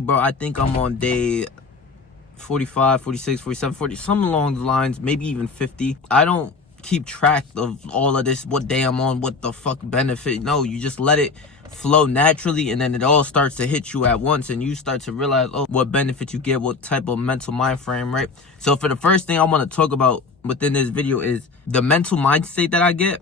Bro, I think I'm on day 45, 46, 47, 40, something along the lines, maybe even 50. I don't keep track of all of this, what day I'm on, what the fuck benefit. No, you just let it flow naturally, and then it all starts to hit you at once, and you start to realize, oh, what benefit you get, what type of mental mind frame, right? So for the first thing I want to talk about within this video is the mental mind state that I get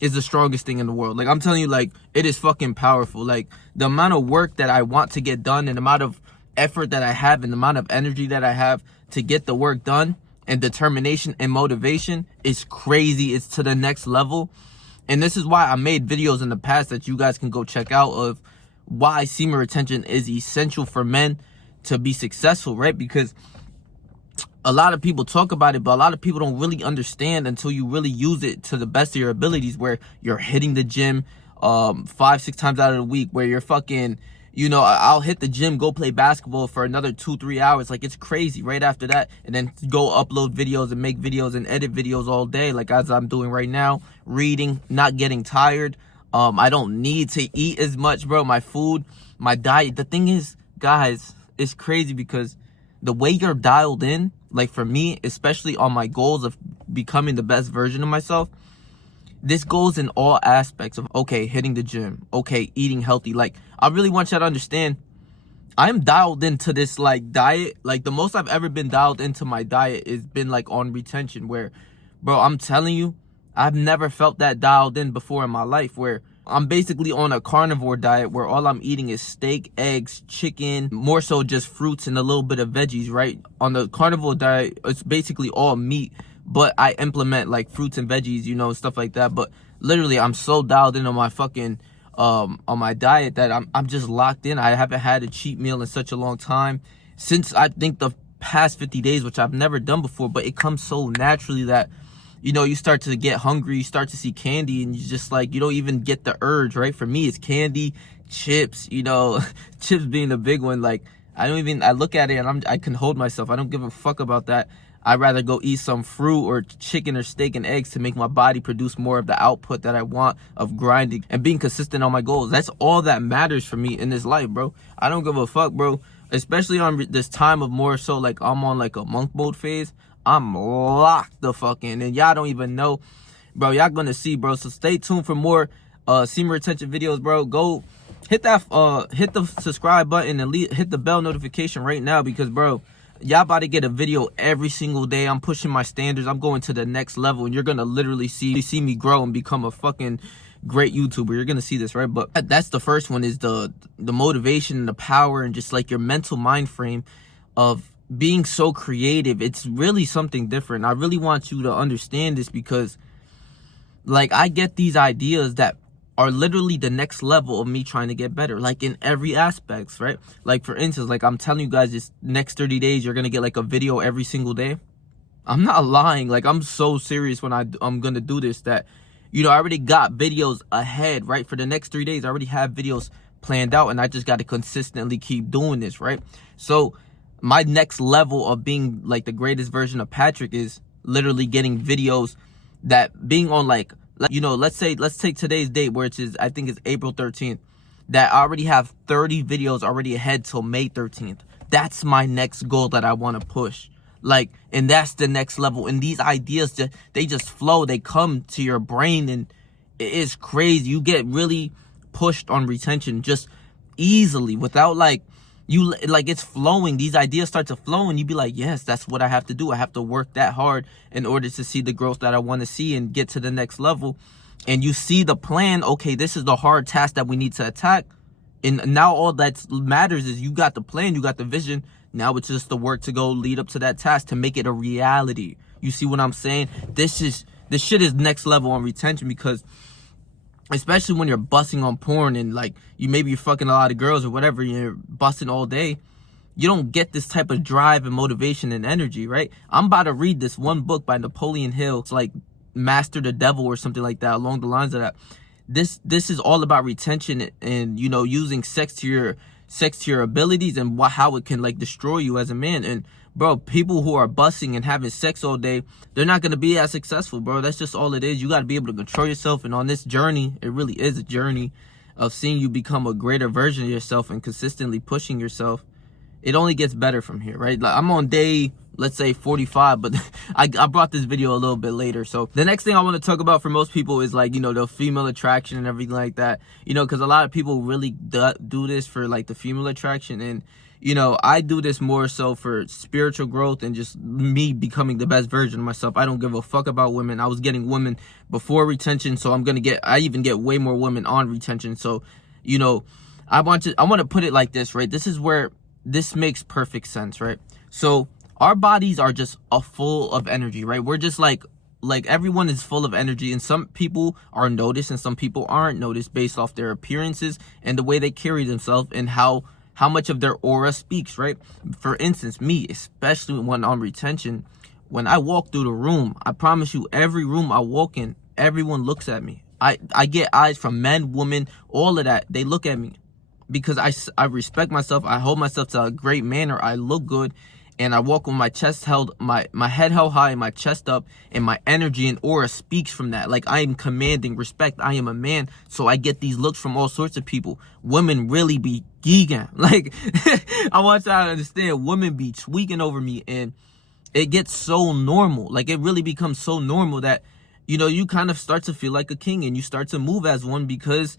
is the strongest thing in the world. Like, I'm telling you, like, it is fucking powerful. Like, the amount of work that I want to get done and the amount of effort that I have and the amount of energy that I have to get the work done and determination and motivation is crazy. It's to the next level. And this is why I made videos in the past that you guys can go check out of why semen retention is essential for men to be successful, right? Because a lot of people talk about it, but a lot of people don't really understand until you really use it to the best of your abilities, where you're hitting the gym 5-6 times out of the week, where you're fucking, you know, I'll hit the gym, go play basketball for another 2-3 hours. Like, it's crazy right after that. And then go upload videos and make videos and edit videos all day, like as I'm doing right now, reading, not getting tired. I don't need to eat as much, bro. My food, my diet. The thing is, guys, it's crazy because the way you're dialed in, like for me, especially on my goals of becoming the best version of myself, this goes in all aspects of, okay, hitting the gym, okay, eating healthy. Like, I really want you to understand, I'm dialed into this, like, diet. Like, the most I've ever been dialed into my diet has been, like, on retention, where, bro, I'm telling you, I've never felt that dialed in before in my life, where I'm basically on a carnivore diet where all I'm eating is steak, eggs, chicken, more so just fruits and a little bit of veggies, right? On the carnivore diet, it's basically all meat, but I implement like fruits and veggies, you know, stuff like that. But literally, I'm so dialed in on my fucking on my diet that I'm just locked in. I haven't had a cheat meal in such a long time, since I think the past 50 days, which I've never done before. But it comes so naturally that, you know, you start to get hungry, you start to see candy, and you just, like, you don't even get the urge, right? For me, it's candy, chips, you know, chips being the big one. Like, I look at it and I can hold myself. I don't give a fuck about that. I'd rather go eat some fruit or chicken or steak and eggs to make my body produce more of the output that I want of grinding and being consistent on my goals. That's all that matters for me in this life, bro. I don't give a fuck, bro. Especially on this time of more so, like, I'm on like a monk mode phase. I'm locked the fuck in, and y'all don't even know, bro. Y'all gonna see, bro. So stay tuned for more semen retention videos, bro. Go hit that hit the subscribe button and hit the bell notification right now, because, bro, y'all about to get a video every single day. I'm pushing my standards. I'm going to the next level, and you're gonna literally see me grow and become a fucking great YouTuber. You're gonna see this, right? But that's the first one, is the motivation and the power and just like your mental mind frame of being so creative. It's really something different. I really want you to understand this, because, like, I get these ideas that are literally the next level of me trying to get better, like in every aspects, right? Like, for instance, like, I'm telling you guys, this next 30 days you're gonna get like a video every single day. I'm not lying. Like, I'm so serious when I'm gonna do this, that, you know, I already got videos ahead, right? For the next 3 days I already have videos planned out, and I just got to consistently keep doing this, right? So my next level of being like the greatest version of Patrick is literally getting videos that being on, like, you know, let's take today's date, which is, I think it's April 13th, that I already have 30 videos already ahead till May 13th. That's my next goal that I want to push. Like, and that's the next level. And these ideas, they just flow, they come to your brain, and it is crazy. You get really pushed on retention just easily without, like, it's flowing. These ideas start to flow, and you be like, yes, that's what I have to do. I have to work that hard in order to see the growth that I want to see and get to the next level. And you see the plan. Okay, this is the hard task that we need to attack. And now all that matters is you got the plan, you got the vision. Now it's just the work to go lead up to that task to make it a reality. You see what I'm saying? This shit is next level on retention, because especially when you're busting on porn and, like, you're fucking a lot of girls or whatever, you're busting all day, you don't get this type of drive and motivation and energy, right? I'm about to read this one book by Napoleon Hill. It's like Master the Devil or something like that, along the lines of that. This is all about retention and, you know, using sex to your abilities and how it can, like, destroy you as a man. And, bro, people who are busting and having sex all day, they're not going to be as successful, bro. That's just all it is. You got to be able to control yourself. And on this journey, it really is a journey of seeing you become a greater version of yourself and consistently pushing yourself. it only gets better from here, right? Like, I'm on day, let's say 45, but I brought this video a little bit later. So the next thing I want to talk about for most people is like, you know, the female attraction and everything like that, you know, because a lot of people really do this for like the female attraction. And, you know, I do this more so for spiritual growth and just me becoming the best version of myself. I don't give a fuck about women. I was getting women before retention, so I even get way more women on retention. So, you know, I want to put it like this, right? This is where this makes perfect sense, right? So our bodies are just full of energy, right? We're just like everyone is full of energy, and some people are noticed and some people aren't noticed based off their appearances and the way they carry themselves and how much of their aura speaks, right? For instance, me, especially when on retention, when I walk through the room, I promise you, every room I walk in, everyone looks at me. I get eyes from men, women, all of that. They look at me because I respect myself. I hold myself to a great manner. I look good. And I walk with my chest held, my head held high, my chest up, and my energy and aura speaks from that. Like, I am commanding respect. I am a man, so I get these looks from all sorts of people. Women really be geeking. Like, I want y'all to understand, women be tweaking over me, and it gets so normal. Like, it really becomes so normal that, you know, you kind of start to feel like a king, and you start to move as one because,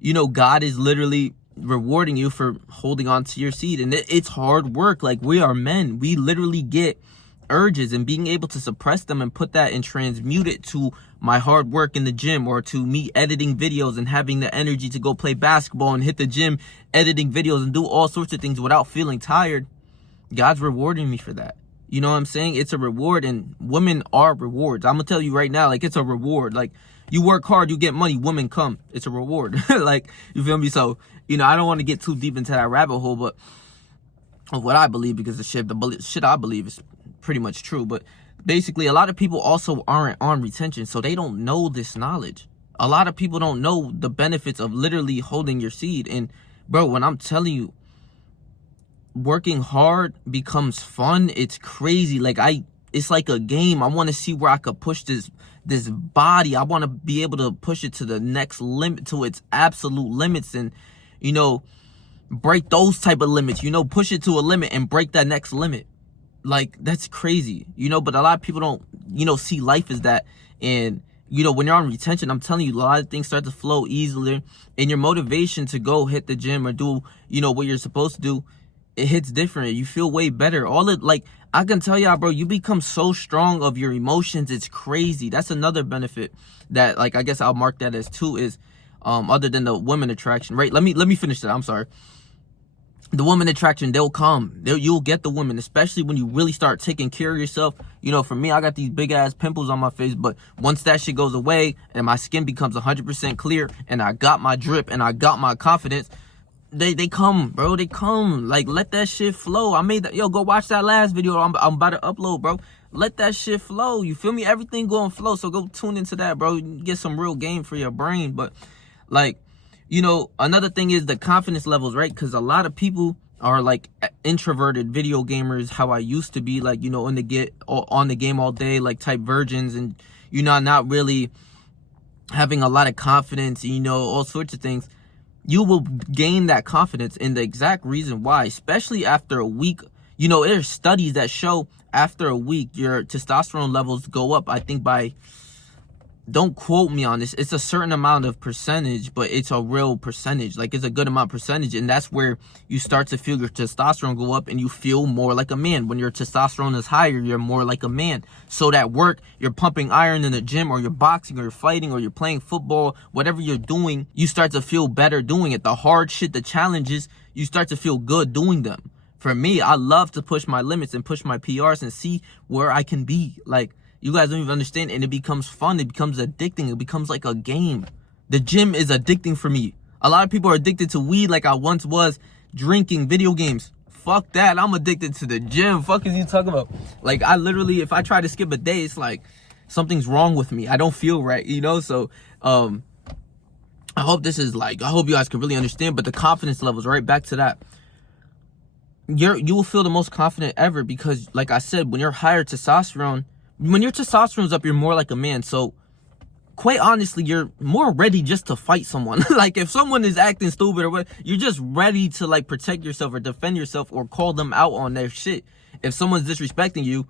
you know, God is literally rewarding you for holding on to your seed. And it's hard work. Like, we are men, we literally get urges, and being able to suppress them and put that and transmute it to my hard work in the gym, or to me editing videos and having the energy to go play basketball and hit the gym editing videos and do all sorts of things without feeling tired. God's rewarding me for that. You know what I'm saying? It's a reward, and women are rewards. I'm gonna tell you right now, like, it's a reward. Like, you work hard, you get money, women come. It's a reward. Like, you feel me? So, you know, I don't want to get too deep into that rabbit hole, but of what I believe, because the shit I believe is pretty much true. But basically, a lot of people also aren't on retention, so they don't know this knowledge. A lot of people don't know the benefits of literally holding your seed. And bro, when I'm telling you, working hard becomes fun, it's crazy. Like, it's like a game. I want to see where I could push this body. I want to be able to push it to the next limit, to its absolute limits, and, you know, break those type of limits, you know, push it to a limit and break that next limit. Like, that's crazy, you know. But a lot of people don't, you know, see life as that. And, you know, when you're on retention, I'm telling you, a lot of things start to flow easier, and your motivation to go hit the gym or do, you know, what you're supposed to do, it hits different. You feel way better. All it, like, I can tell y'all, bro, you become so strong of your emotions. It's crazy. That's another benefit that, like, I guess I'll mark that as too, is other than the women attraction, right? Let me finish that. I'm sorry. The woman attraction, they'll come. You'll get the women, especially when you really start taking care of yourself. You know, for me, I got these big ass pimples on my face, but once that shit goes away and my skin becomes 100% clear, and I got my drip and I got my confidence, they come, bro. They come. Like, let that shit flow. I made that. Yo, go watch that last video I'm about to upload, bro. Let that shit flow. You feel me? Everything going flow. So go tune into that, bro. Get some real game for your brain. But, like, you know, another thing is the confidence levels, right? Because a lot of people are like introverted video gamers, how I used to be, like, you know, on the game all day, like type virgins, and, you know, not really having a lot of confidence, you know, all sorts of things. You will gain that confidence, and the exact reason why, especially after a week, you know, there's studies that show after a week your testosterone levels go up, I think by, don't quote me on this, it's a certain amount of percentage, but it's a real percentage. Like, it's a good amount of percentage, and that's where you start to feel your testosterone go up, and you feel more like a man. When your testosterone is higher, you're more like a man. So that work, you're pumping iron in the gym, or you're boxing, or you're fighting, or you're playing football, whatever you're doing, you start to feel better doing it. The hard shit, the challenges, you start to feel good doing them. For me, I love to push my limits and push my PRs and see where I can be. Like, you guys don't even understand, and it becomes fun. It becomes addicting. It becomes like a game. The gym is addicting for me. A lot of people are addicted to weed like I once was, drinking, video games. Fuck that. I'm addicted to the gym. Fuck is you talking about? Like, I literally, if I try to skip a day, it's like something's wrong with me. I don't feel right, you know? So, I hope this is like, I hope you guys can really understand. But the confidence levels, right? Back to that. You will feel the most confident ever because, like I said, when you're higher testosterone, when your testosterone's up, you're more like a man. So quite honestly, you're more ready just to fight someone. Like, if someone is acting stupid or what, you're just ready to, like, protect yourself or defend yourself or call them out on their shit. If someone's disrespecting you,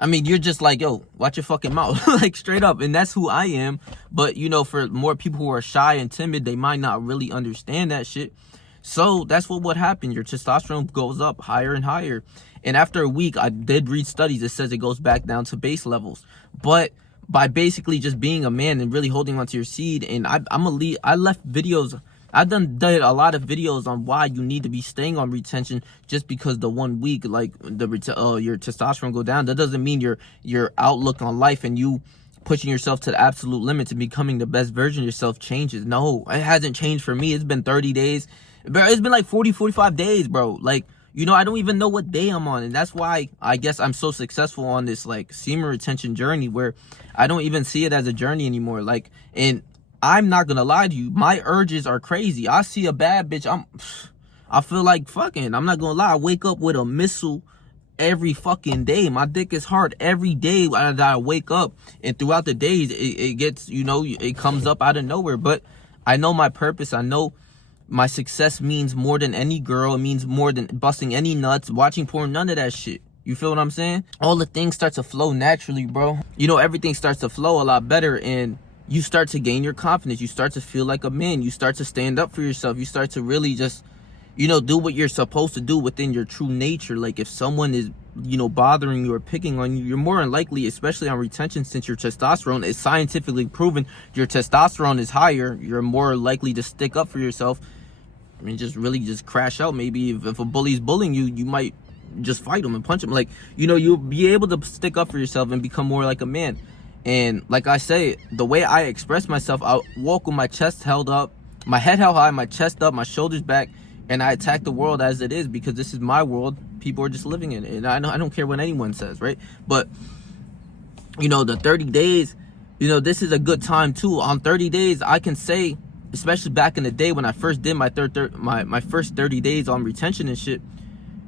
I mean, you're just like, yo, watch your fucking mouth. Like, straight up. And that's who I am. But, you know, for more people who are shy and timid, they might not really understand that shit. So that's what would happen. Your testosterone goes up higher and higher. And after a week, I did read studies that says it goes back down to base levels. But by basically just being a man and really holding onto your seed, and I left videos. I've did a lot of videos on why you need to be staying on retention. Just because the 1 week, like, your testosterone go down, that doesn't mean your outlook on life and you pushing yourself to the absolute limits and becoming the best version of yourself changes. No, it hasn't changed for me. It's been 30 days. It's been like 40, 45 days, bro. Like, you know, I don't even know what day I'm on. And that's why I guess I'm so successful on this, like, semen retention journey, where I don't even see it as a journey anymore. Like, and I'm not gonna lie to you, my urges are crazy. I see a bad bitch, I feel like fucking. I'm not gonna lie, I wake up with a missile every fucking day. My dick is hard every day that I wake up. And throughout the days, it gets, you know, it comes up out of nowhere. But I know my purpose. I know my success means more than any girl. It means more than busting any nuts, watching porn, none of that shit. You feel what I'm saying? All the things start to flow naturally, bro. You know, everything starts to flow a lot better, and you start to gain your confidence. You start to feel like a man. You start to stand up for yourself. You start to really just, you know, do what you're supposed to do within your true nature. Like, if someone is, you know, bothering you or picking on you, you're more than likely, especially on retention, since your testosterone is scientifically proven, your testosterone is higher, you're more likely to stick up for yourself. I mean, just really just crash out. Maybe if a bully's bullying you, you might just fight him and punch him. Like, you know, you'll be able to stick up for yourself and become more like a man. And like I say, the way I express myself, I walk with my chest held up, my head held high, my chest up, my shoulders back, and I attack the world as it is, because this is my world. People are just living in it, and I don't care what anyone says, right? But, you know, the 30 days, you know, this is a good time too. On 30 days, I can say, especially back in the day when I first did my my first 30 days on retention and shit,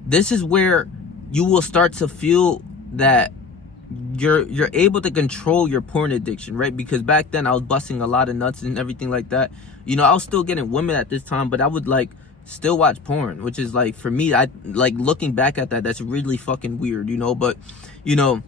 this is where you will start to feel that you're able to control your porn addiction, right? Because back then I was busting a lot of nuts and everything like that. You know, I was still getting women at this time, but I would, like, still watch porn, which is, like, for me, I like looking back at that, that's really fucking weird, you know. But, you know,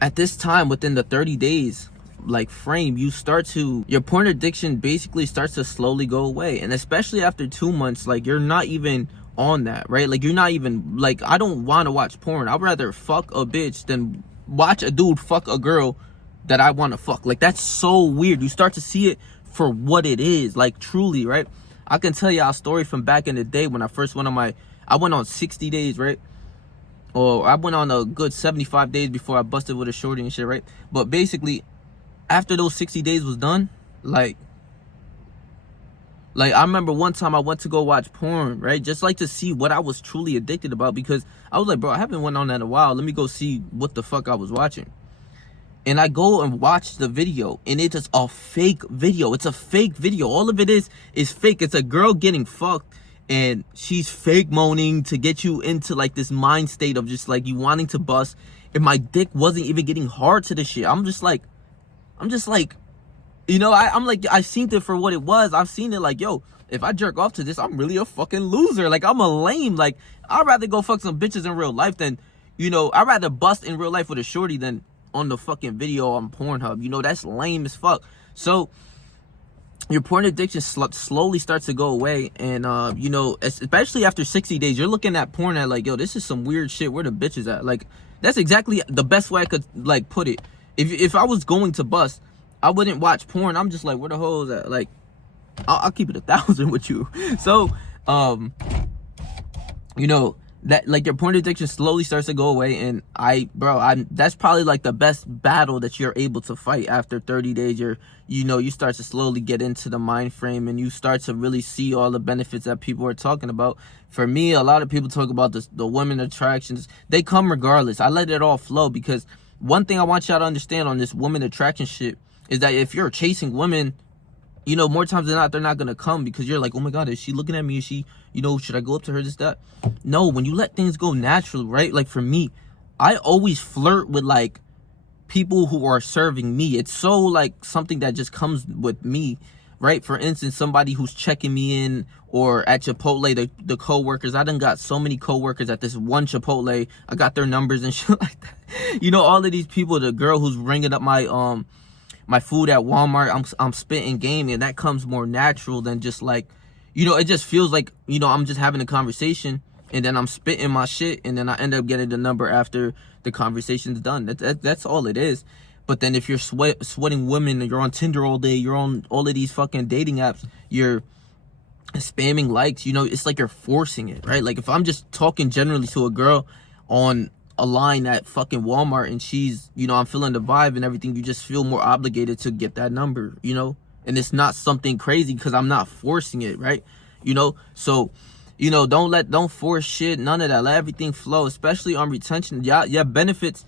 at this time, within the 30 days like frame, you start to, your porn addiction basically starts to slowly go away. And especially after 2 months, like, you're not even on that, right? Like, you're not even, like, I don't want to watch porn. I'd rather fuck a bitch than watch a dude fuck a girl that I want to fuck. Like, that's so weird. You start to see it for what it is, like, truly, right? I can tell you a story from back in the day when I first went on I went on 60 days, right? Or I went on a good 75 days before I busted with a shorty and shit, right? But basically, after those 60 days was done, like I remember one time I went to go watch porn, right? Just like to see what I was truly addicted about, because I was like, bro, I haven't went on that in a while. Let me go see what the fuck I was watching. And I go and watch the video, and it's just a fake video. It's a fake video. All of it is fake. It's a girl getting fucked, and she's fake moaning to get you into, like, this mind state of just, like, you wanting to bust. And my dick wasn't even getting hard to the shit. I'm just like, you know, I'm like, I seen it for what it was. I've seen it like, yo, if I jerk off to this, I'm really a fucking loser. Like, I'm a lame. Like, I'd rather go fuck some bitches in real life than, you know, I'd rather bust in real life with a shorty than on the fucking video on Pornhub. You know, that's lame as fuck. So your porn addiction slowly starts to go away. And, you know, especially after 60 days, you're looking at porn at like, yo, this is some weird shit. Where the bitches at? Like, that's exactly the best way I could, like, put it. If I was going to bust, I wouldn't watch porn. I'm just like, where the hoes at? Like, I'll keep it 1,000 with you. So, you know, that, like, your porn addiction slowly starts to go away. And that's probably like the best battle that you're able to fight after 30 days. You start to slowly get into the mind frame, and you start to really see all the benefits that people are talking about. For me, a lot of people talk about the women attractions. They come regardless. I let it all flow, because one thing I want y'all to understand on this woman attraction shit is that if you're chasing women, you know, more times than not, they're not going to come, because you're like, oh my God, is she looking at me? Is she, you know, should I go up to her, this, that? No, when you let things go naturally, right? Like, for me, I always flirt with, like, people who are serving me. It's so like something that just comes with me, right? For instance, somebody who's checking me in, or at Chipotle, the co-workers. I done got so many co-workers at this one Chipotle. I got their numbers and shit like that. You know, all of these people, the girl who's ringing up my my food at Walmart, I'm spitting game, and that comes more natural than just like, you know, it just feels like, you know, I'm just having a conversation and then I'm spitting my shit and then I end up getting the number after the conversation's done. That's all it is. But then if you're sweating women, you're on Tinder all day, you're on all of these fucking dating apps, you're spamming likes, you know, it's like you're forcing it, right? Like if I'm just talking generally to a girl on a line at fucking Walmart and she's, you know, I'm feeling the vibe and everything, you just feel more obligated to get that number, you know? And it's not something crazy because I'm not forcing it, right? You know, so, you know, don't force shit, none of that. Let everything flow, especially on retention. Yeah, benefits,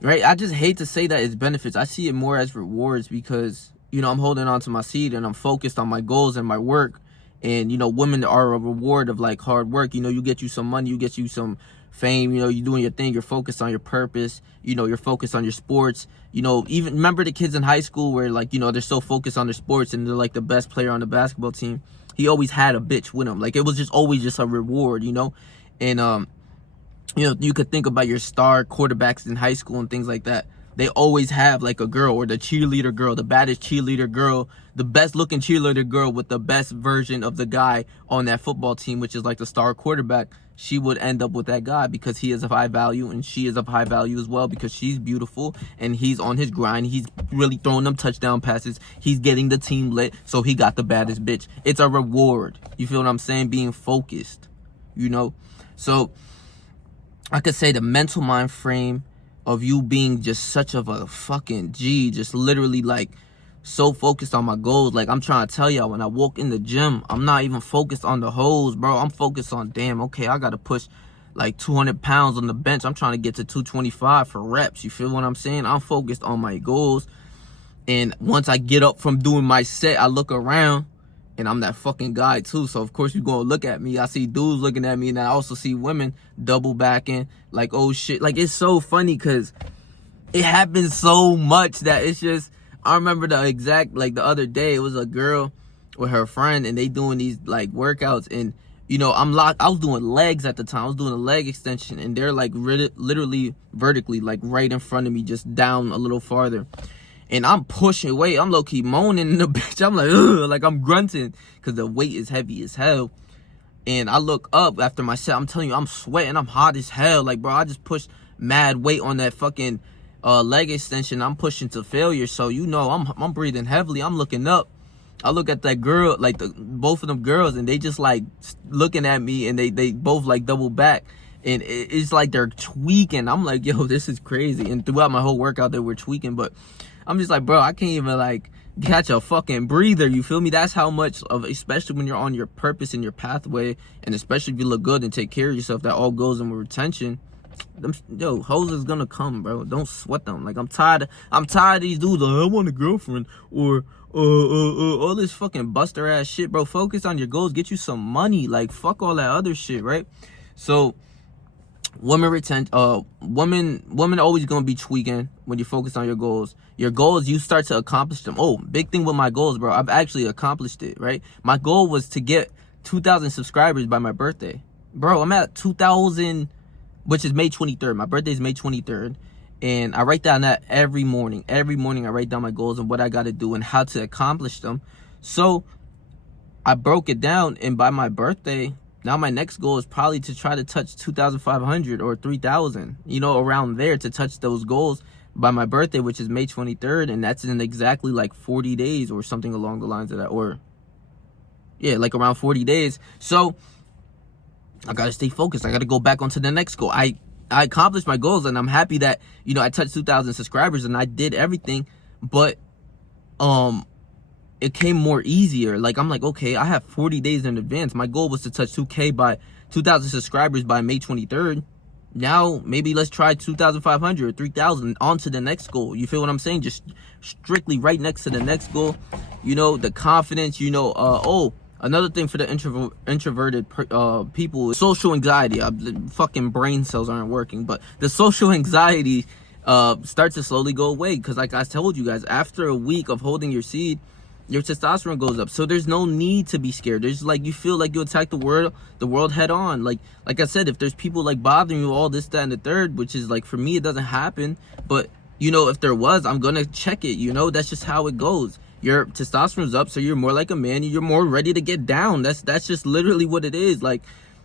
right? I just hate to say that it's benefits. I see it more as rewards because, you know, I'm holding on to my seed and I'm focused on my goals and my work. And, you know, women are a reward of like hard work. You know, you get you some money, you get you some fame, you know, you're doing your thing, you're focused on your purpose, you know, you're focused on your sports. You know, even remember the kids in high school where like, you know, they're so focused on their sports and they're like the best player on the basketball team. He always had a bitch with him. Like it was just always just a reward, you know. And you know, you could think about your star quarterbacks in high school and things like that. They always have like a girl, or the cheerleader girl, the baddest cheerleader girl, the best looking cheerleader girl with the best version of the guy on that football team, which is like the star quarterback. She would end up with that guy because he is of high value and she is of high value as well because she's beautiful and he's on his grind. He's really throwing them touchdown passes. He's getting the team lit, so he got the baddest bitch. It's a reward. You feel what I'm saying? Being focused, you know? So I could say the mental mind frame of you being just such of a fucking G, just literally like so focused on my goals. Like I'm trying to tell y'all, when I walk in the gym, I'm not even focused on the hoes, bro. I'm focused on, damn, okay, I gotta push like 200 pounds on the bench. I'm trying to get to 225 for reps. You feel what I'm saying? I'm focused on my goals. And once I get up from doing my set, I look around and I'm that fucking guy too. So of course you're gonna look at me. I see dudes looking at me and I also see women double backing like, oh shit. Like it's so funny because it happens so much that it's just, I remember the exact, like the other day, it was a girl with her friend and they doing these like workouts and, you know, I was doing legs at the time. I was doing a leg extension and they're like literally vertically, like right in front of me, just down a little farther. And I'm pushing weight. I'm low-key moaning in the bitch. I'm like, ugh, like I'm grunting because the weight is heavy as hell. And I look up after my set. I'm telling you, I'm sweating. I'm hot as hell. Like, bro, I just pushed mad weight on that fucking leg extension. I'm pushing to failure. So, you know, I'm breathing heavily. I'm looking up. I look at that girl, like both of them girls, and they just like looking at me and they both like double back. And it's like they're tweaking. I'm like, yo, this is crazy. And throughout my whole workout, they were tweaking. But I'm just like, bro, I can't even like catch a fucking breather. You feel me? That's how much of, especially when you're on your purpose and your pathway, and especially if you look good and take care of yourself, that all goes in with retention. Yo, hoes is gonna come, bro. Don't sweat them. Like I'm tired of these dudes. Like, I want a girlfriend or all this fucking buster ass shit, bro. Focus on your goals. Get you some money. Like fuck all that other shit, right? So women always gonna be tweaking when you focus on your goals. Your goals, you start to accomplish them. Oh, big thing with my goals, bro. I've actually accomplished it, right? My goal was to get 2,000 subscribers by my birthday. Bro, I'm at 2,000, which is May 23rd. My birthday is May 23rd. And I write down that every morning. Every morning I write down my goals and what I got to do and how to accomplish them. So I broke it down, and by my birthday, now my next goal is probably to try to touch 2,500 or 3,000, you know, around there, to touch those goals by my birthday, which is May 23rd. And that's in exactly like 40 days or something along the lines of that. Or yeah, like around 40 days. So I got to stay focused. I got to go back onto the next goal. I accomplished my goals and I'm happy that, you know, I touched 2,000 subscribers and I did everything. But it came more easier. Like I'm like, okay, I have 40 days in advance. My goal was to touch 2,000 subscribers by May 23rd. Now maybe let's try 2,500 or 3,000 on to the next goal. You feel what I'm saying? Just strictly right next to the next goal. You know, the confidence, you know, another thing for the introverted people is social anxiety. Fucking brain cells aren't working, but the social anxiety start to slowly go away. Because like I told you guys, after a week of holding your seed, your testosterone goes up. So there's no need to be scared. There's like, you feel like you attack the world head on. Like I said, if there's people like bothering you, all this, that, and the third, which is like, for me, it doesn't happen. But you know, if there was, I'm gonna check it. You know, that's just how it goes. Your testosterone's up, so you're more like a man. You're more ready to get down. That's just literally what it is. Like,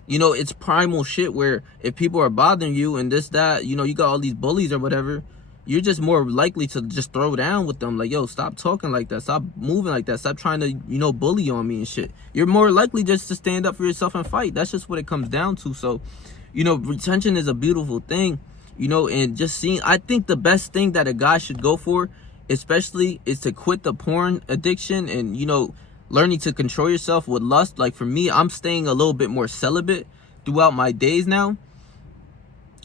you know, it's primal shit where if people are bothering you and this, that, you know, you got all these bullies or whatever, you're just more likely to just throw down with them. Like, yo, stop talking like that. Stop moving like that. Stop trying to, you know, bully on me and shit. You're more likely just to stand up for yourself and fight. That's just what it comes down to. So, you know, retention is a beautiful thing, you know, and just seeing, I think the best thing that a guy should go for, especially, is to quit the porn addiction and, you know, learning to control yourself with lust. Like for me, I'm staying a little bit more celibate throughout my days now.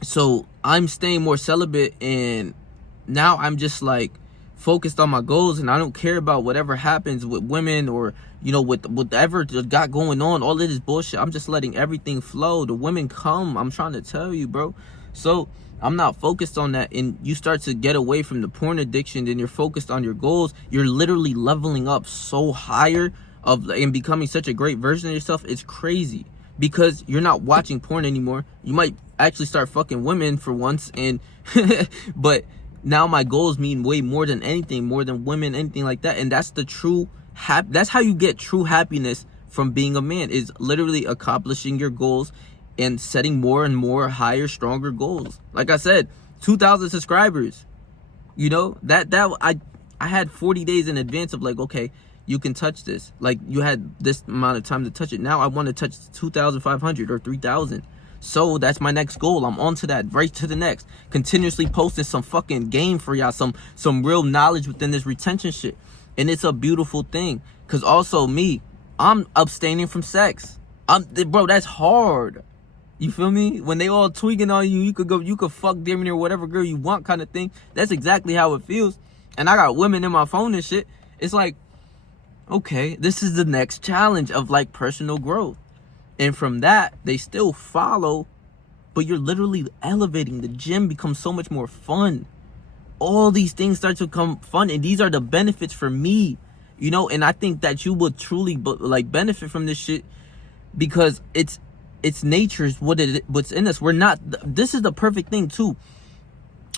So I'm staying more celibate, and now I'm just like focused on my goals, and I don't care about whatever happens with women or, you know, with whatever got going on, all of this bullshit. I'm just letting everything flow. The women come, I'm trying to tell you, bro. So I'm not focused on that, and you start to get away from the porn addiction, and you're focused on your goals. You're literally leveling up so higher and becoming such a great version of yourself. It's crazy, because you're not watching porn anymore. You might actually start fucking women for once, and but now my goals mean way more than anything, more than women, anything like that. And that's the true that's how you get true happiness from being a man, is literally accomplishing your goals and setting more and more higher, stronger goals. Like I said, 2,000 subscribers. You know, that I had 40 days in advance of like, okay, you can touch this. Like, you had this amount of time to touch it. Now I want to touch 2,500 or 3,000. So that's my next goal. I'm on to that, right to the next. Continuously posting some fucking game for y'all, some real knowledge within this retention shit. And it's a beautiful thing. Cause also me, I'm abstaining from sex. Bro, that's hard. You feel me? When they all tweaking on you, you could fuck damn near whatever girl you want, kind of thing. That's exactly how it feels. And I got women in my phone and shit. It's like, okay, this is the next challenge of like personal growth. And from that, they still follow, but you're literally elevating. The gym becomes so much more fun. All these things start to become fun, and these are the benefits for me, you know. And I think that you will truly like benefit from this shit, because it's nature's what's in us. We're not. This is the perfect thing too.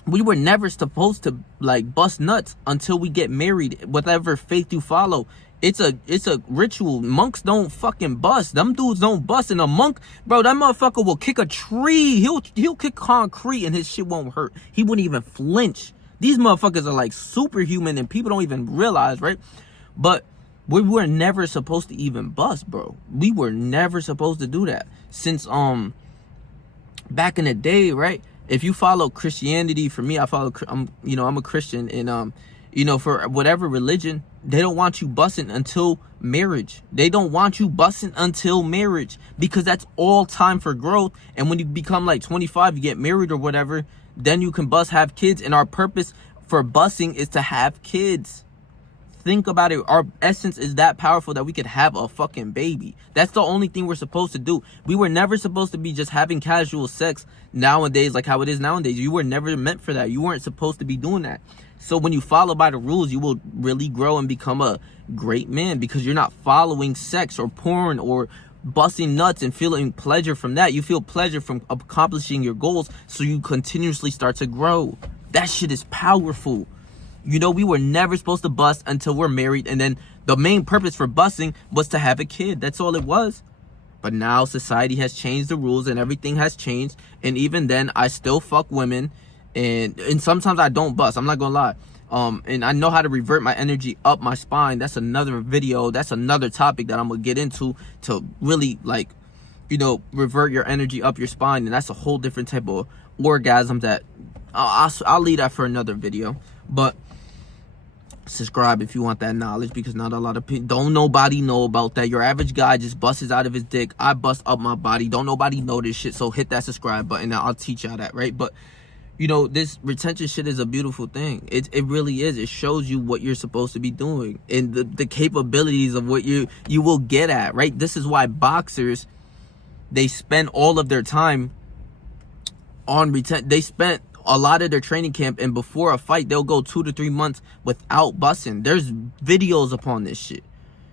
We were never supposed to like bust nuts until we get married, whatever faith you follow. It's a ritual. Monks don't fucking bust. Them dudes don't bust. And a monk, bro, that motherfucker will kick a tree. He'll kick concrete and his shit won't hurt. He wouldn't even flinch. These motherfuckers are like superhuman, and people don't even realize, right? But we were never supposed to even bust, bro. We were never supposed to do that. Since back in the day, right? If you follow Christianity, for me, I'm a Christian, and you know, for whatever religion, they don't want you busting until marriage. They don't want you busting until marriage, because that's all time for growth. And when you become like 25, you get married or whatever, then you can bust, have kids. And our purpose for busting is to have kids. Think about it. Our essence is that powerful that we could have a fucking baby. That's the only thing we're supposed to do. We were never supposed to be just having casual sex nowadays, like how it is nowadays. You were never meant for that. You weren't supposed to be doing that. So when you follow by the rules, you will really grow and become a great man, because you're not following sex or porn or busting nuts and feeling pleasure from that. You feel pleasure from accomplishing your goals, so you continuously start to grow. That shit is powerful. You know, we were never supposed to bust until we're married, and then the main purpose for busting was to have a kid. That's all it was. But now society has changed the rules and everything has changed, and even then I still fuck women. And sometimes I don't bust. I'm not gonna lie. And I know how to revert my energy up my spine. That's another video. That's another topic that I'm gonna get into, to really, like, you know, revert your energy up your spine. And that's a whole different type of orgasm that I'll leave that for another video. But subscribe if you want that knowledge, because not a lot of people, don't nobody know about that. Your average guy just busts out of his dick. I bust up my body. Don't nobody know this shit. So hit that subscribe button. I'll teach y'all that, right? But you know, this retention shit is a beautiful thing. It really is. It shows you what you're supposed to be doing and the capabilities of what you will get at, right? This is why boxers, they spend all of their time on a lot of their training camp, and before a fight, they'll go 2 to 3 months without busting. There's videos upon this shit.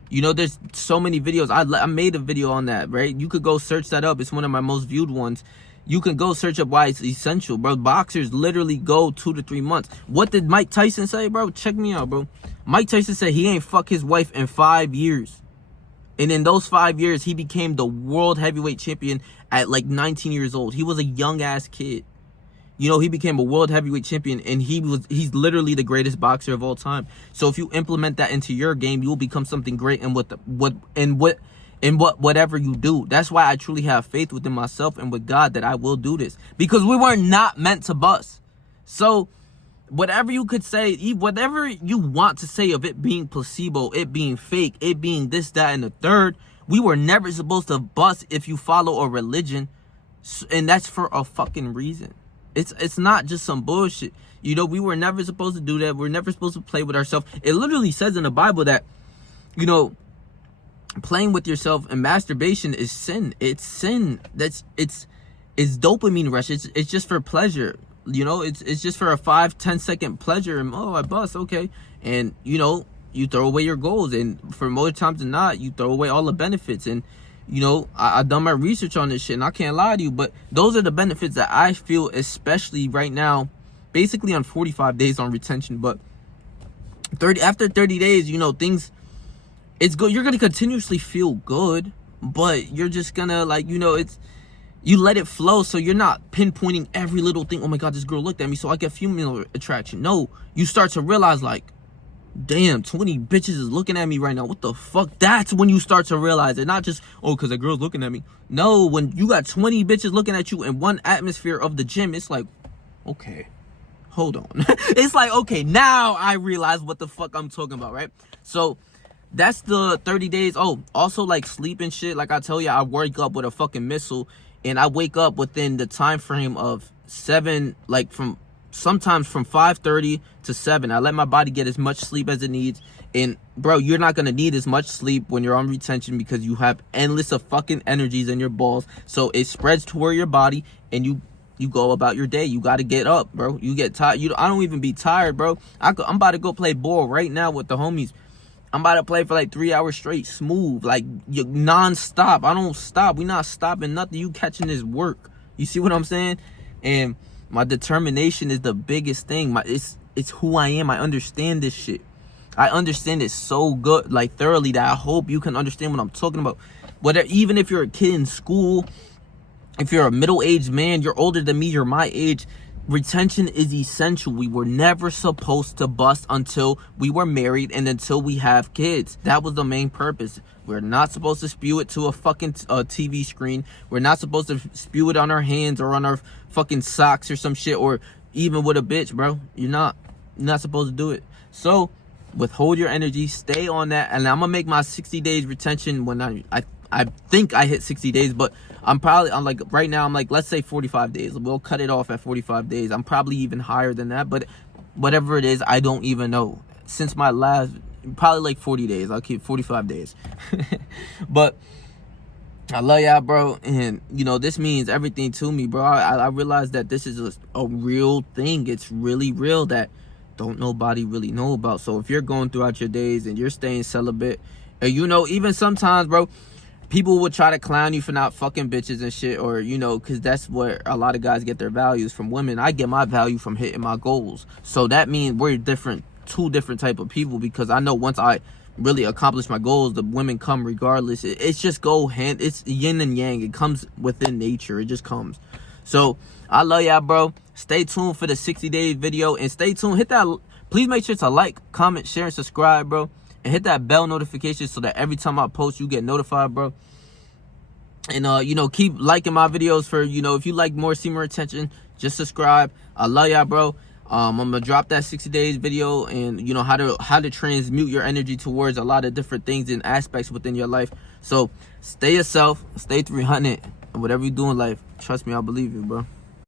You know, there's so many videos. I made a video on that, right? You could go search that up. It's one of my most viewed ones. You can go search up why it's essential, bro. Boxers literally go 2 to 3 months. What did Mike Tyson say, bro? Check me out, bro. Mike Tyson said he ain't fuck his wife in 5 years. And in those 5 years, he became the world heavyweight champion at like 19 years old. He was a young ass kid. You know, he became a world heavyweight champion, and he's literally the greatest boxer of all time. So if you implement that into your game, you will become something great in whatever you do. That's why I truly have faith within myself and with God that I will do this, because we were not meant to bust. So whatever you could say, whatever you want to say of it being placebo, it being fake, it being this, that, and the third, we were never supposed to bust if you follow a religion, and that's for a fucking reason. It's not just some bullshit. You know, we were never supposed to do that. We're never supposed to play with ourselves. It literally says in the Bible that, you know, playing with yourself and masturbation is sin. It's sin. It's dopamine rush. It's just for pleasure. You know, it's just for a 5-10 second pleasure, and I bust, okay. And you know, you throw away your goals, and for more times than not, you throw away all the benefits. And you know, I've done my research on this shit, and I can't lie to you, but those are the benefits that I feel, especially right now, basically on 45 days on retention. But after 30 days, you know, things, it's good. You're gonna continuously feel good, but you're just gonna, like, you know, you let it flow, so you're not pinpointing every little thing. Oh my God, this girl looked at me, so I get female attraction. No, you start to realize, like, damn, 20 bitches is looking at me right now. What the fuck? That's when you start to realize it. Not just, because a girl's looking at me. No, when you got 20 bitches looking at you in one atmosphere of the gym, it's like, okay, hold on. It's like, okay, now I realize what the fuck I'm talking about, right? So that's the 30 days. Oh, also, like, sleep and shit. Like I tell you, I wake up with a fucking missile, and I wake up within the time frame of 7, like sometimes from 5:30 to 7. I let my body get as much sleep as it needs. And bro, you're not gonna need as much sleep when you're on retention, because you have endless of fucking energies in your balls. So it spreads toward your body, and you go about your day. You got to get up, bro. You get tired. I don't even be tired, bro. I'm about to go play ball right now with the homies. I'm about to play for like 3 hours straight, smooth, like non-stop. I don't stop. We not stopping nothing. You catching this work. You see what I'm saying? And my determination is the biggest thing. It's who I am. I understand this shit. I understand it so good, like thoroughly, that I hope you can understand what I'm talking about. Even if you're a kid in school, if you're a middle-aged man, you're older than me, you're my age, retention is essential. We were never supposed to bust until we were married and until we have kids. That was the main purpose. We're not supposed to spew it to a fucking TV screen. We're not supposed to spew it on our hands or on our fucking socks or some shit, or even with a bitch, bro. You're not supposed to do it. So withhold your energy, stay on that. And I'm gonna make my 60 days retention when I think I hit 60 days, but I'm like, right now, I'm like, let's say 45 days. We'll cut it off at 45 days. I'm probably even higher than that, but whatever it is, I don't even know. Since my last, probably like 40 days. I'll keep 45 days. But I love y'all, bro. And, you know, this means everything to me, bro. I realize that this is a real thing. It's really real that don't nobody really know about. So if you're going throughout your days and you're staying celibate, and, you know, even sometimes, bro, people would try to clown you for not fucking bitches and shit, or, you know, because that's where a lot of guys get their values from women. I get my value from hitting my goals. So that means we're two different type of people, because I know once I really accomplish my goals, the women come regardless. It's just it's yin and yang. It comes within nature. It just comes. So I love y'all, bro. Stay tuned for the 60-day video, and stay tuned. Please make sure to like, comment, share, and subscribe, bro. And hit that bell notification so that every time I post, you get notified, bro. And, you know, keep liking my videos for, you know, if you like more semen retention, just subscribe. I love y'all, bro. I'm going to drop that 60 days video, and, you know, how to transmute your energy towards a lot of different things and aspects within your life. So stay yourself, stay 300, and whatever you do in life, trust me, I believe you, bro.